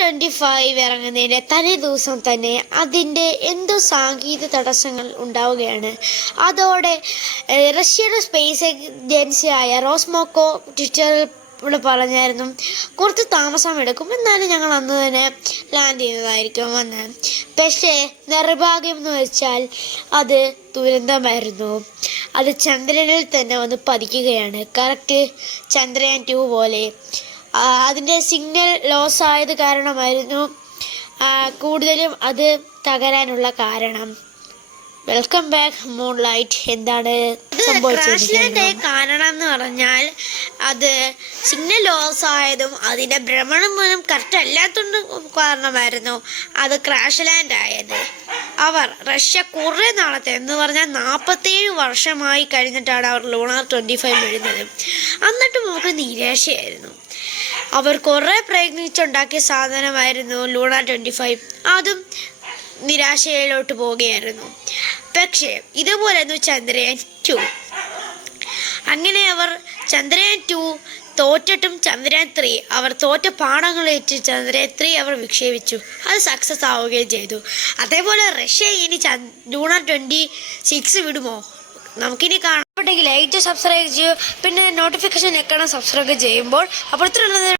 Luna 25 ഇറങ്ങുന്നതിൻ്റെ തലേ ദിവസം തന്നെ അതിൻ്റെ എന്തോ സാങ്കേതിക തടസ്സങ്ങൾ ഉണ്ടാവുകയാണ്. അതോടെ റഷ്യയുടെ സ്പേസ് ഏജൻസിയായ റോസ്മോക്കോ ട്വിറ്ററിൽ പറഞ്ഞായിരുന്നു, കുറച്ച് താമസം എടുക്കും, എന്നാലും ഞങ്ങൾ അന്ന് തന്നെ ലാൻഡ് ചെയ്യുന്നതായിരിക്കും എന്ന്. പക്ഷേ നിർഭാഗ്യം എന്ന് വെച്ചാൽ അത് ദുരന്തമായിരുന്നു. അത് ചന്ദ്രനിൽ തന്നെ വന്ന് പതിക്കുകയാണ്. കറക്റ്റ് ചന്ദ്രയാൻ 2 പോലെ. അതിൻ്റെ സിഗ്നൽ ലോസ് ആയത് കാരണമായിരുന്നു കൂടുതലും അത് തകരാനുള്ള കാരണം. Welcome back moonlight. എന്താണ് സംഭവിച്ചത്? കാരണം എന്ന് പറഞ്ഞാൽ അത് സിഗ്നൽ ലോസ് ആയതും അതിൻ്റെ ഭ്രമണം മൂലം കറക്റ്റ് അല്ലാത്തതുകൊണ്ട് കാരണമായിരുന്നു അത് ക്രാഷ് ലാൻഡ് ആയത്. റഷ്യ കുറേ നാളത്തെ എന്ന് പറഞ്ഞാൽ 47 വർഷമായി കഴിഞ്ഞിട്ടാണ് അവർ ലൂണ 25 വരുന്നത്. എന്നിട്ടും നമുക്ക് നിരാശയായിരുന്നു. അവർ കുറേ പ്രയത്നിച്ചുണ്ടാക്കിയ സാധനമായിരുന്നു ലൂണ 25. അതും നിരാശയിലോട്ട് പോവുകയായിരുന്നു. പക്ഷേ ഇതുപോലെയായിരുന്നു ചന്ദ്രയാൻ 2. അങ്ങനെ അവർ ചന്ദ്രയാൻ 2 തോറ്റിട്ടും ചന്ദ്രയാൻ 3 അവർ തോറ്റ പാഠങ്ങളേറ്റ് ചന്ദ്രയാൻ 3 അവർ വിക്ഷേപിച്ചു. അത് സക്സസ് ആവുകയും ചെയ്തു. അതേപോലെ റഷ്യ ഇനി ലൂണ 26 വിടുമോ? നമുക്കിനി കാണപ്പെട്ടെങ്കിൽ ലൈക്ക് സബ്സ്ക്രൈബ് ചെയ്യൂ. പിന്നെ നോട്ടിഫിക്കേഷൻ എക്കണം സബ്സ്ക്രൈബ് ചെയ്യുമ്പോൾ. അപ്പോൾ ഇത്രയുള്ളത്.